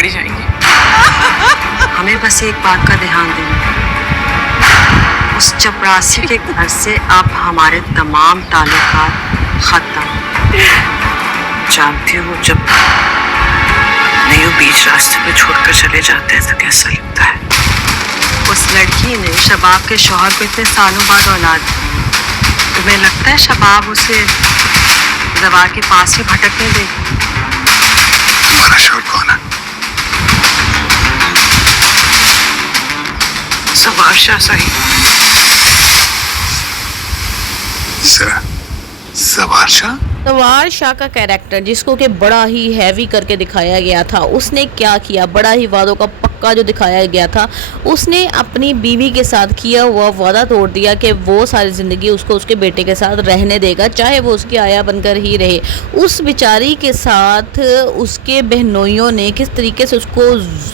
पकड़ी जाएंगी। हमें बस एक बात का ध्यान देना, उस चपरासी के घर से अब हमारे तमाम ताल्लुकात खत्म। जानती हो जब नहीं बीच रास्ते पे छोड़कर चले जाते हैं तो कैसा लगता है। उस लड़की ने शबाब के शौहर को इतने सालों बाद औलाद दी। तुम्हें लगता है शबाब उसे जवार के पास ही भटकने देगी? तुम्हारा शौहर कौन है? सवार शाह साहिब। सवार शाह? सवार शाह का कैरेक्टर जिसको कि बड़ा ही हैवी करके दिखाया गया था, उसने क्या किया, बड़ा ही वादों का पक्का जो दिखाया गया था, उसने अपनी बीवी के साथ किया हुआ वादा तोड़ दिया कि वो सारी ज़िंदगी उसको उसके बेटे के साथ रहने देगा, चाहे वो उसकी आया बनकर ही रहे। उस बेचारी के साथ उसके बहनोइयों ने किस तरीके से उसको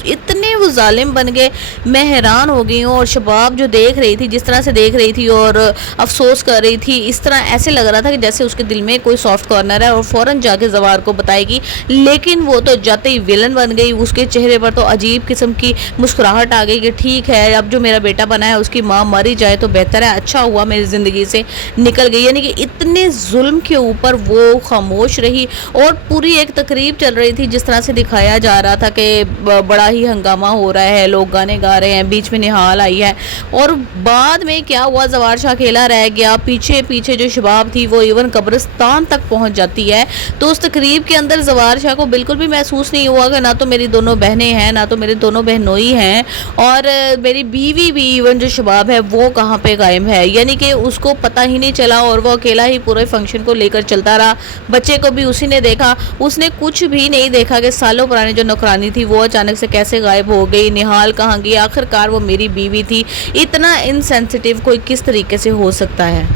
इतने वो जालिम बन गए, मैं हैरान हो गई हूँ। और शबाब जो देख रही थी, जिस तरह से देख रही थी और अफसोस कर रही थी, इस तरह ऐसे लग रहा था कि जैसे उसके दिल में कोई सॉफ्ट कॉर्नर है और फ़ौरन जाके जवार को बताएगी। लेकिन वो तो जाते ही विलन बन गई। उसके चेहरे पर तो अजीब किस्म की मुस्कुराहट आ गई कि ठीक है, अब जो मेरा बेटा बना है उसकी माँ मरी जाए तो बेहतर है, अच्छा हुआ मेरी ज़िंदगी से निकल गई। यानी कि इतने जुल्म के ऊपर वो खामोश रही। और पूरी एक तकरीब चल रही थी, जिस तरह से दिखाया जा रहा था कि बड़ा ही हंगामा हो रहा है, लोग गाने गा रहे हैं, बीच में निहाल आई है। और बाद में क्या हुआ, जवार शाह अकेला रह गया। पीछे पीछे जो शबाब थी वो इवन कब्रिस्तान तक पहुंच जाती है। तो उस तकरीब के अंदर जवार शाह को बिल्कुल भी महसूस नहीं हुआ कि ना तो मेरी दोनों बहनें हैं, ना तो मेरे दोनों बहनोई हैं, और मेरी बीवी भी इवन जो शबाब है वो कहाँ पे कायम है। यानी कि उसको पता ही नहीं चला और वो अकेला ही पूरे फंक्शन को लेकर चलता रहा। बच्चे को भी उसी ने देखा, उसने कुछ भी नहीं देखा कि सालों पुरानी जो नौकरानी थी वो अचानक से कैसे गायब हो गई, निहाल कहाँ गई, आखिरकार वो मेरी बीवी थी। इतना इनसेंसिटिव कोई किस तरीके से हो सकता है।